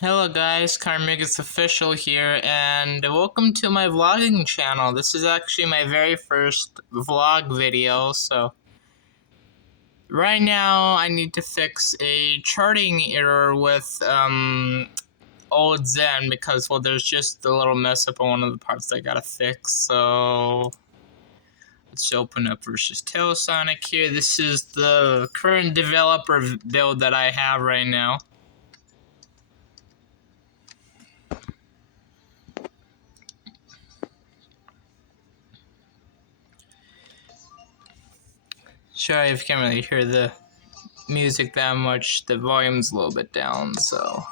Hello guys, Karmig's official here, and welcome to my vlogging channel. This is actually my very first vlog video, so right now I need to fix a charting error with old Zen because, well, there's just a little mess up on one of the parts that I gotta fix. So let's open up versus Tailsonic here. This is the current developer build that I have right now. Sorry if you can't really hear the music that much, the volume's a little bit down, so.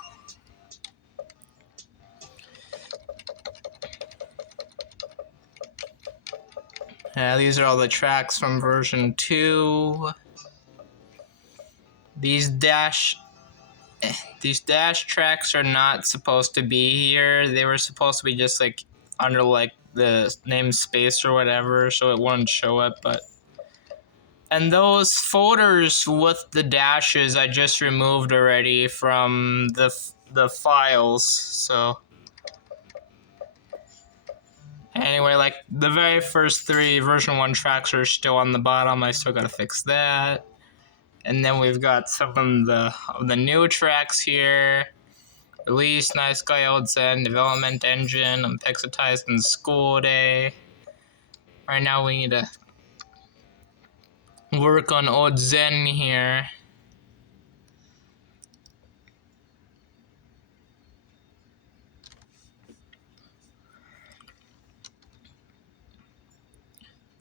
These are all the tracks from version 2. These dash tracks are not supposed to be here. They were supposed to be just like under like the namespace or whatever, so it wouldn't show up, but. And those folders with the dashes I just removed already from the files, so. Anyway, like the very first 3 version 1 tracks are still on the bottom. I still gotta fix that. And then we've got some of the new tracks here. Release, Nice Guy, Old Zen, Development Engine, Unpexitized, and School Day. Right now we need to work on Old Zen here.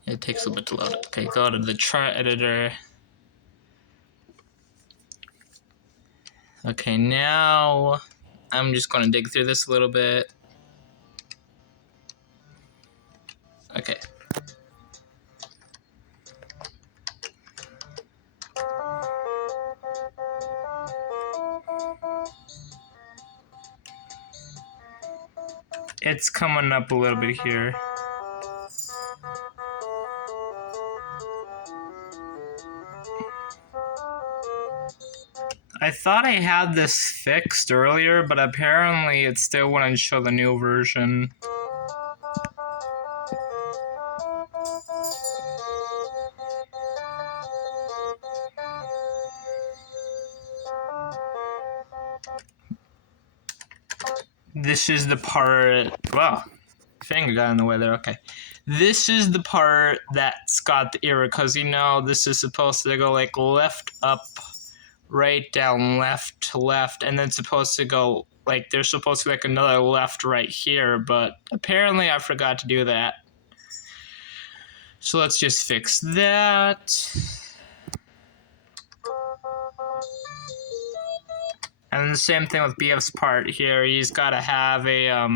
It takes a bit to load. Okay, go to the chart editor. Okay, now I'm just gonna dig through this a little bit. Okay. It's coming up a little bit here. I thought I had this fixed earlier, but apparently it still wouldn't show the new version. This is the part, wow, finger got in the way there, okay. This is the part that's got the error, because you know, this is supposed to go like left, up, right, down, left, left, and then supposed to go, like, there's supposed to be like another left right here, but apparently I forgot to do that. So let's just fix that. And the same thing with BF's part here. He's got to have a,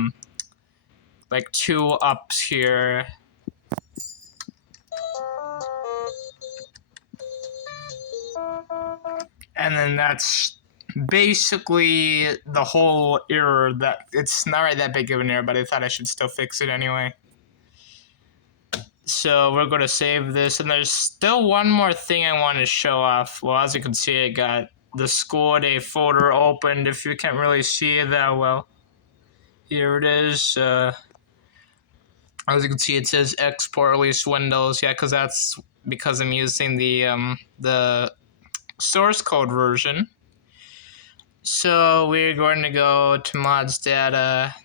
like 2 ups here. And then that's basically the whole error. That it's not really that big of an error, but I thought I should still fix it anyway. So we're going to save this. And there's still one more thing I want to show off. Well, as you can see, I got the school day folder opened, if you can't really see it that well. Here it is. As you can see, it says export release Windows. Yeah, because I'm using the source code version. So we're going to go to mods data,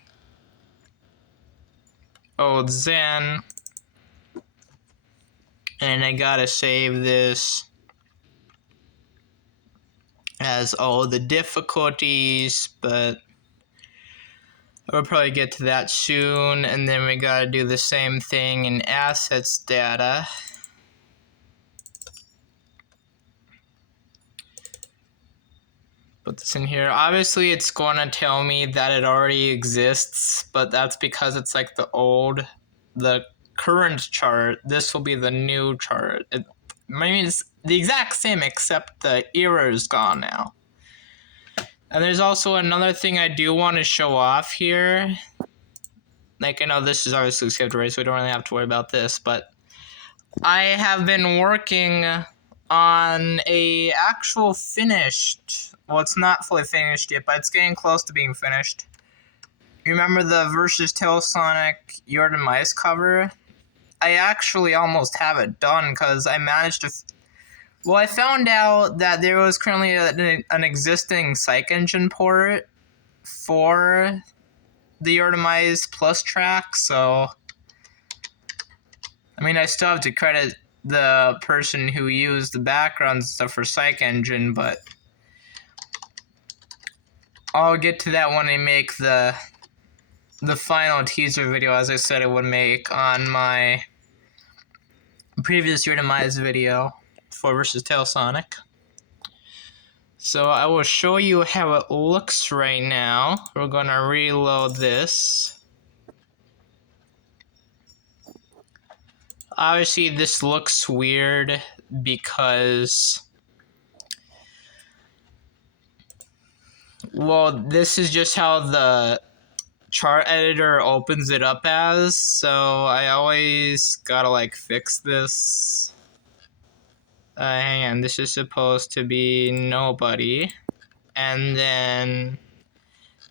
old Zen, and I gotta save this as all the difficulties, but we'll probably get to that soon. And then we gotta do the same thing in assets data. Put this in here. Obviously, it's going to tell me that it already exists, but that's because it's like the current chart. This will be the new chart. I mean, it's the exact same, except the error is gone now. And there's also another thing I do want to show off here. Like, I know this is obviously saved already, so we don't really have to worry about this, but I have been working on a actual finished. Well, it's not fully finished yet, but it's getting close to being finished. You remember the versus Tailsonic Your Demise cover? I actually almost have it done because I managed to. Well, I found out that there was currently an existing Psych Engine port for the Your Demise Plus track, so. I mean, I still have to credit the person who used the background stuff for Psych Engine, but I'll get to that when I make the final teaser video, as I said I would make on my previous Your Demise video for versus Tailsonic. So I will show you how it looks right now. We're gonna reload this. Obviously this looks weird because, well, this is just how the chart editor opens it up as, so I always gotta like fix this. Hang on, this is supposed to be nobody, and then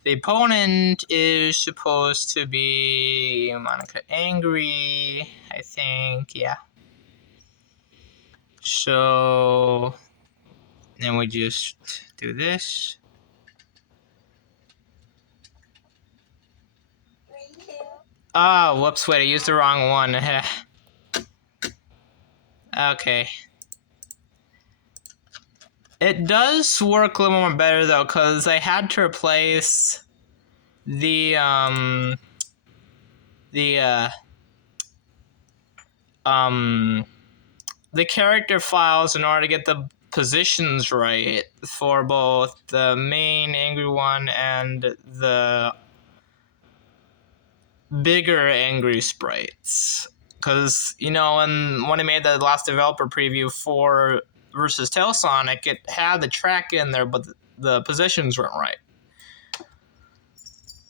the opponent is supposed to be Monica Angry, I think, yeah. So then we just do this. Oh, whoops, wait, I used the wrong one. Okay. It does work a little more better though, because I had to replace the the the character files in order to get the positions right for both the main angry one and the bigger angry sprites. Because, you know, when I made the last developer preview for versus Tailsonic, it had the track in there, but the positions weren't right.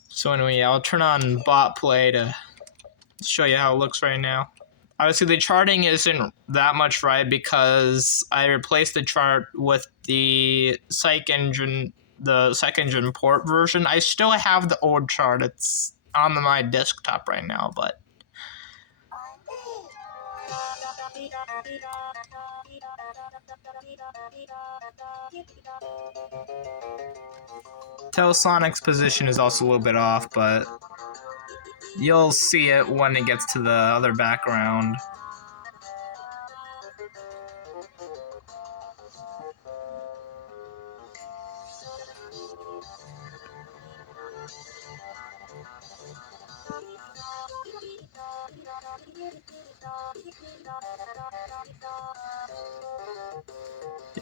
So anyway, I'll turn on bot play to show you how it looks right now. Obviously, the charting isn't that much right because I replaced the chart with the Psych Engine port version. I still have the old chart. It's on my desktop right now, but Tailsonic's position is also a little bit off, but you'll see it when it gets to the other background.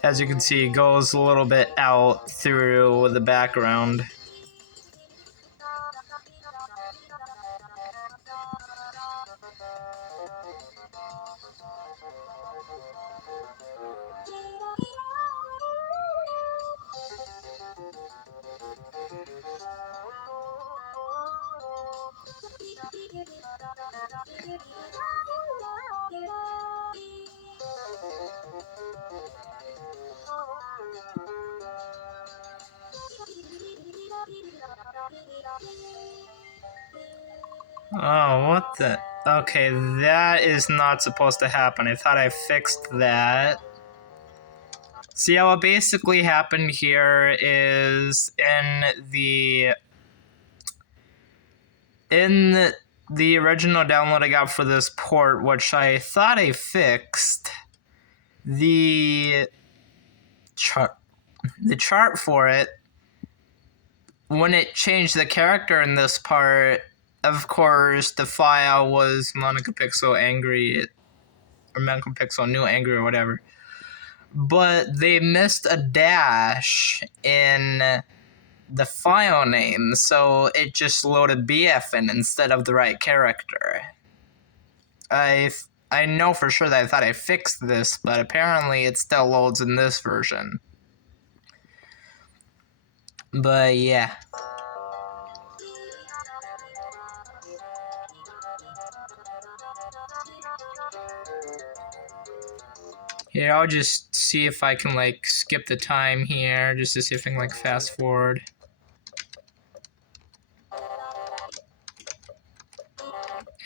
As you can see, it goes a little bit out through the background. Oh, what the? Okay, that is not supposed to happen. I thought I fixed that. See, how what basically happened here is in the original download I got for this port, which I thought I fixed, the chart for it, when it changed the character in this part, of course, the file was Monica Pixel Angry, or Monica Pixel New Angry, or whatever. But they missed a dash in the file name, so it just loaded BF in instead of the right character. I know for sure that I thought I fixed this, but apparently it still loads in this version. But yeah. Here, I'll just see if I can, like, skip the time here, just to see if I can, like, fast forward.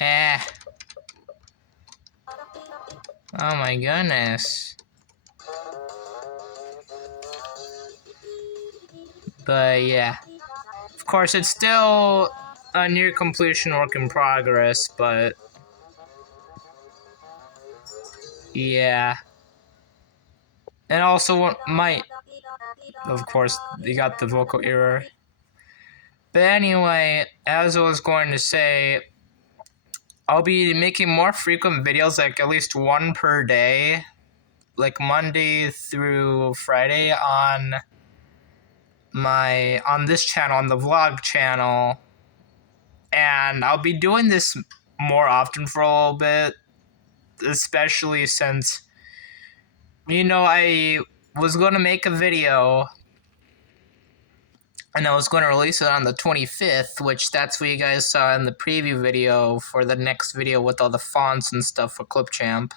Eh. Oh my goodness. But, yeah. Of course, it's still a near completion work in progress, but... yeah. And also, might... of course, you got the vocal error. But anyway, as I was going to say, I'll be making more frequent videos, like at least one per day, like Monday through Friday on this channel, on the vlog channel. And I'll be doing this more often for a little bit, especially since, you know, I was going to make a video and I was going to release it on the 25th, which that's what you guys saw in the preview video for the next video with all the fonts and stuff for Clipchamp.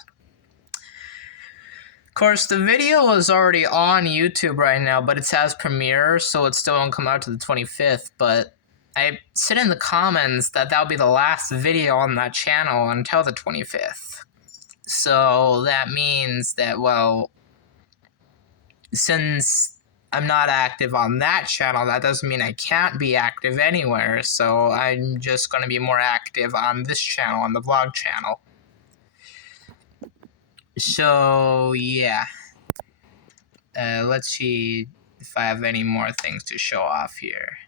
Of course, the video is already on YouTube right now, but it has Premiere, so it still won't come out to the 25th, but I said in the comments that that'll be the last video on that channel until the 25th. So that means that, well, since I'm not active on that channel, that doesn't mean I can't be active anywhere, so I'm just going to be more active on this channel, on the vlog channel. So, yeah. Let's see if I have any more things to show off here.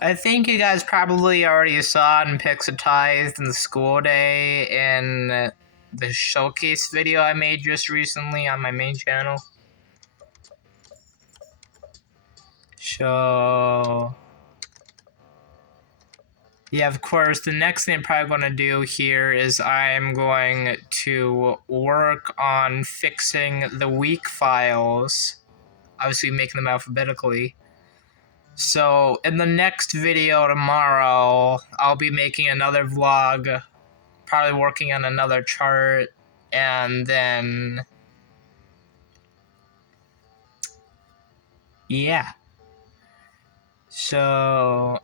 I think you guys probably already saw it in Pixitized in the school day in the showcase video I made just recently on my main channel. So, yeah, of course, the next thing I'm probably going to do here is I'm going to work on fixing the weak files, obviously making them alphabetically. So, in the next video tomorrow, I'll be making another vlog, probably working on another chart, and then, yeah. So,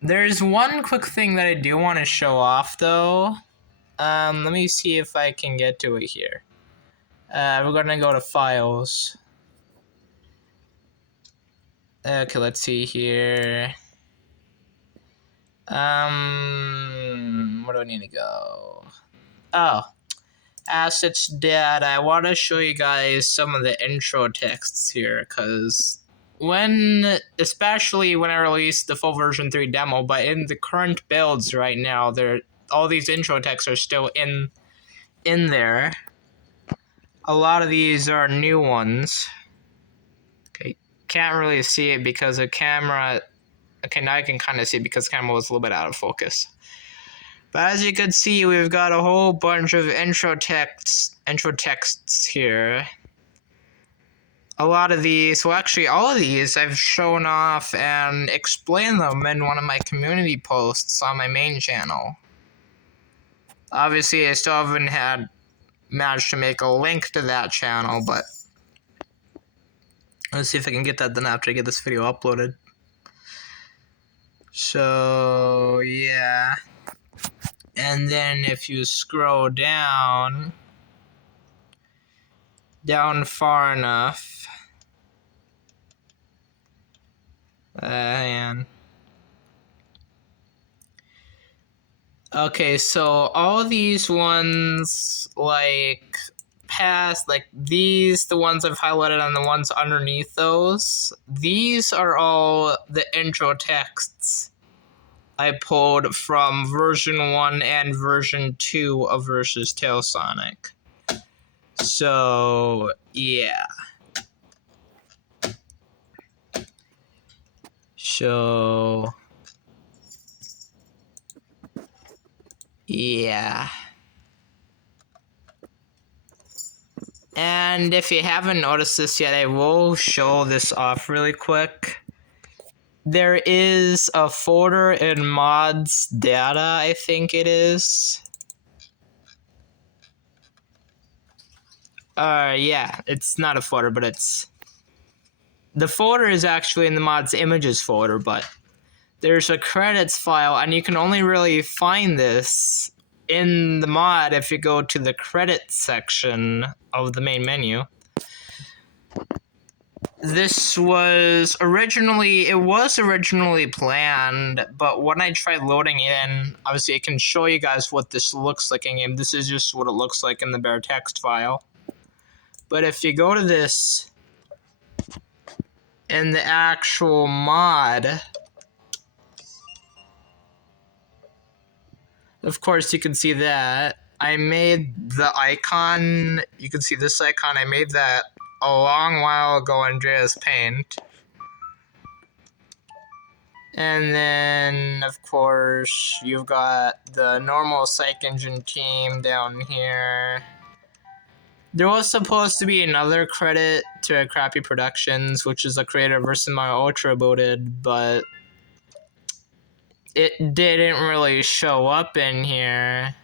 there's one quick thing that I do want to show off, though. Let me see if I can get to it here. We're gonna go to Files. Okay, let's see here. Where do I need to go? Oh, Assets Data. I want to show you guys some of the intro texts here, because especially when I released the full version 3 demo, but in the current builds right now, all these intro texts are still in there. A lot of these are new ones. Okay, can't really see it because the camera... okay, now I can kind of see it because the camera was a little bit out of focus. But as you can see, we've got a whole bunch of intro texts here. A lot of these, well actually all of these, I've shown off and explained them in one of my community posts on my main channel. Obviously, I still haven't managed to make a link to that channel, but let's see if I can get that done after I get this video uploaded. So, yeah. And then if you scroll down far enough, and okay, so all these ones, like past, like these, the ones I've highlighted and the ones underneath those, these are all the intro texts I pulled from version 1 and version 2 of Versus Tailsonic. So, yeah. So, yeah. And if you haven't noticed this yet, I will show this off really quick. There is a folder in mods data, I think it is. Yeah, it's not a folder, but it's... The folder is actually in the mods images folder, but there's a credits file, and you can only really find this in the mod if you go to the credits section of the main menu. This was originally planned, but when I tried loading it in, obviously I can show you guys what this looks like in game. This is just what it looks like in the bare text file. But if you go to this in the actual mod, of course you can see that I made the icon. You can see this icon. I made that a long while ago in JS Paint. And then, of course, you've got the normal Psych Engine team down here. There was supposed to be another credit to Crappy Productions, which is a creator versus my Ultra booted, but it didn't really show up in here.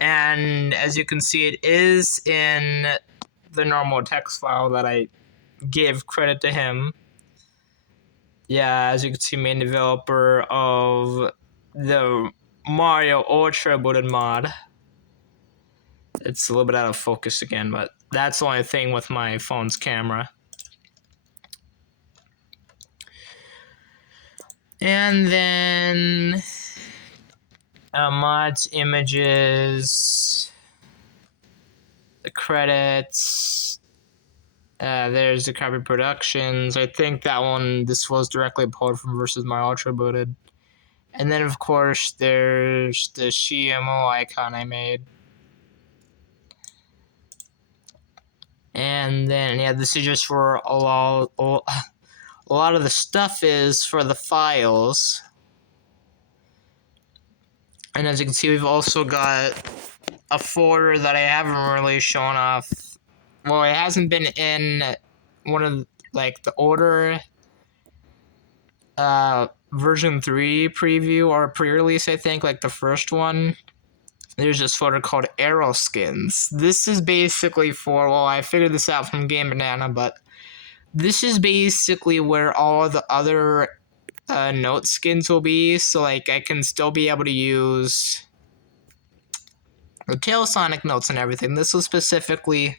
And as you can see, it is in the normal text file that I gave credit to him. Yeah, as you can see, main developer of the Mario Ultra booted mod. It's a little bit out of focus again, but that's the only thing with my phone's camera. And then mods, images, the credits. There's the Crappy Productions. I think this was directly pulled from versus my Ultra booted. And then, of course, there's the CMO icon I made. And then, yeah, this is just for a lot of the stuff is for the files. And as you can see, we've also got a folder that I haven't really shown off. Well, it hasn't been in one of, like, the older version 3 preview or pre-release, I think, like the first one. There's this folder called Arrow Skins. This is basically for, well, I figured this out from Game Banana, but this is basically where all the other note skins will be. So, like, I can still be able to use the Tailsonic notes and everything. This was specifically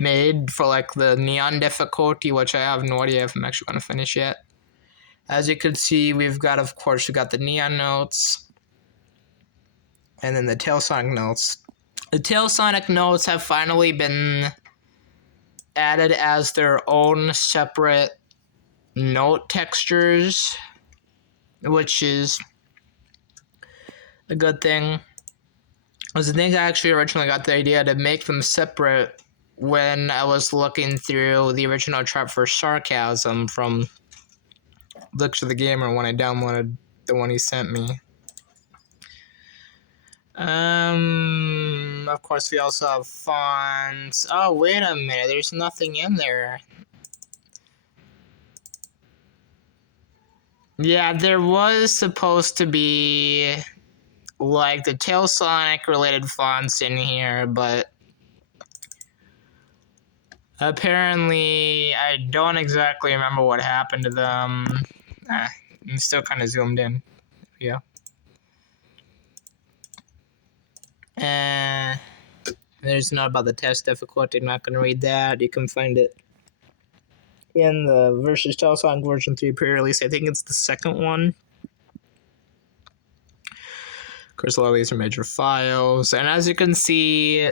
made for, like, the Neon difficulty, which I have no idea if I'm actually going to finish yet. As you can see, we've got the Neon notes. And then the Tailsonic notes. The Tailsonic notes have finally been added as their own separate note textures, which is a good thing. I think I actually originally got the idea to make them separate when I was looking through the original Trap for Sarcasm from Looks of the Gamer when I downloaded the one he sent me. Of course, we also have fonts. Oh, wait a minute, there's nothing in there. Yeah, there was supposed to be, like, the Tailsonic related fonts in here, but apparently I don't exactly remember what happened to them. I'm still kind of zoomed in. Yeah. There's a note about the test difficulty. I'm not going to read that. You can find it in the versus Tailsonic version 3 pre-release. I think it's the second one. Of course, a lot of these are major files. And as you can see,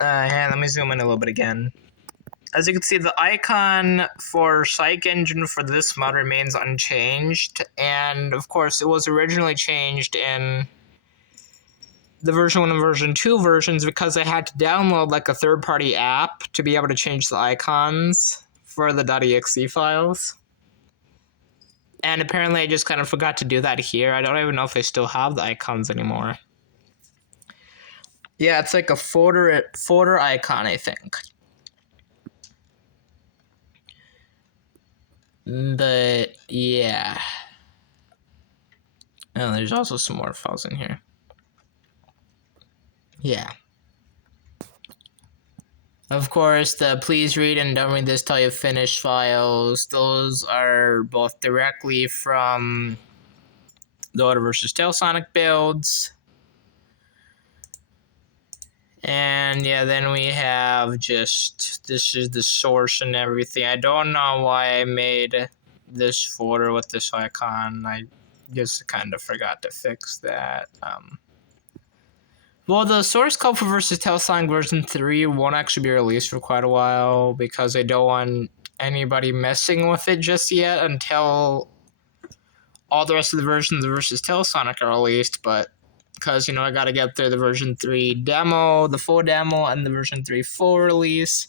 let me zoom in a little bit again. As you can see, the icon for Psych Engine for this mod remains unchanged. And, of course, it was originally changed in the version 1 and version 2 versions because I had to download, like, a third-party app to be able to change the icons for the .exe files. And apparently I just kind of forgot to do that here. I don't even know if I still have the icons anymore. Yeah, it's like a folder icon, I think. But yeah. Oh, there's also some more files in here. Yeah. Of course, the please read and don't read this till you finish files, those are both directly from the Order versus Tailsonic builds. And yeah, then we have just, this is the source and everything. I don't know why I made this folder with this icon. I just kind of forgot to fix that. Well, the source code for versus Tailsonic version 3 won't actually be released for quite a while because I don't want anybody messing with it just yet until all the rest of the versions of versus Tailsonic are released, but because, you know, I gotta get through the version 3 demo, the full demo, and the version 3 full release,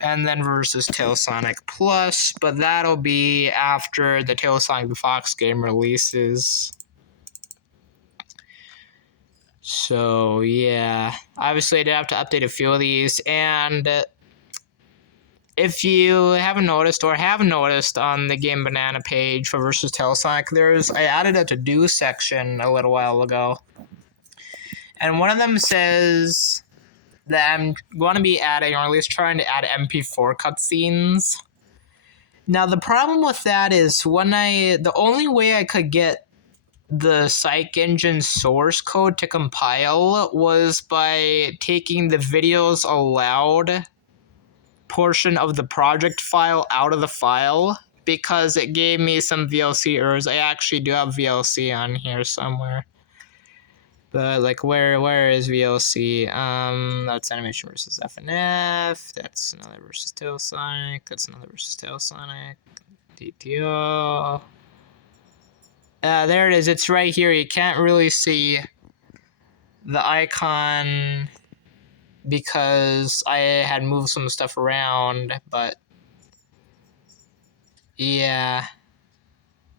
and then versus Tailsonic Plus, but that'll be after the Tailsonic the Fox game releases. So, yeah. Obviously, I did have to update a few of these, and if you haven't noticed or have noticed on the Game Banana page for versus Tailsonic, I added a to-do section a little while ago. And one of them says that I'm going to be adding, or at least trying to add MP4 cutscenes. Now, the problem with that is the only way I could get the Psych Engine source code to compile was by taking the videos allowed portion of the project file out of the file, because it gave me some VLC errors. I actually do have VLC on here somewhere. But like, where is VLC? That's animation versus FNF. That's another versus Tailsonic. That's another versus Tailsonic. DTO. There it is. It's right here. You can't really see the icon because I had moved some stuff around, but yeah.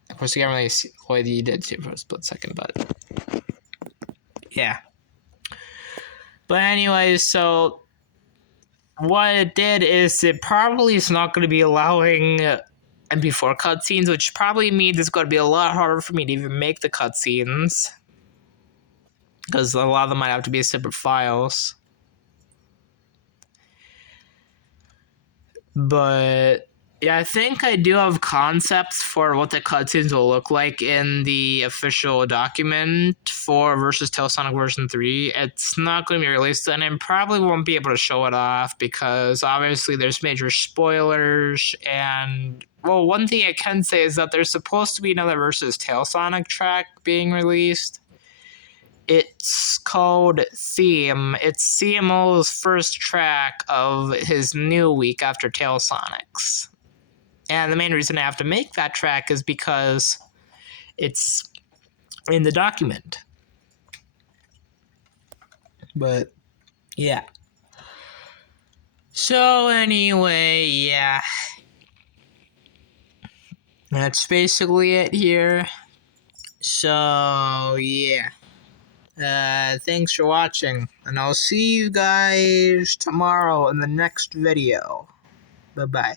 Of course, you can't really see what you did for a split second, but yeah. But anyways, so what it did is it probably is not going to be allowing MP4 cutscenes, which probably means it's going to be a lot harder for me to even make the cutscenes, because a lot of them might have to be separate files. But yeah, I think I do have concepts for what the cutscenes will look like in the official document for versus Tailsonic version 3. It's not going to be released, and I probably won't be able to show it off because obviously there's major spoilers. And well, one thing I can say is that there's supposed to be another versus Tailsonic track being released. It's called Theme. It's CMO's first track of his new week after Tailsonics. And the main reason I have to make that track is because it's in the document. But, yeah. So, anyway, yeah. That's basically it here. So, yeah. Thanks for watching, and I'll see you guys tomorrow in the next video. Bye-bye.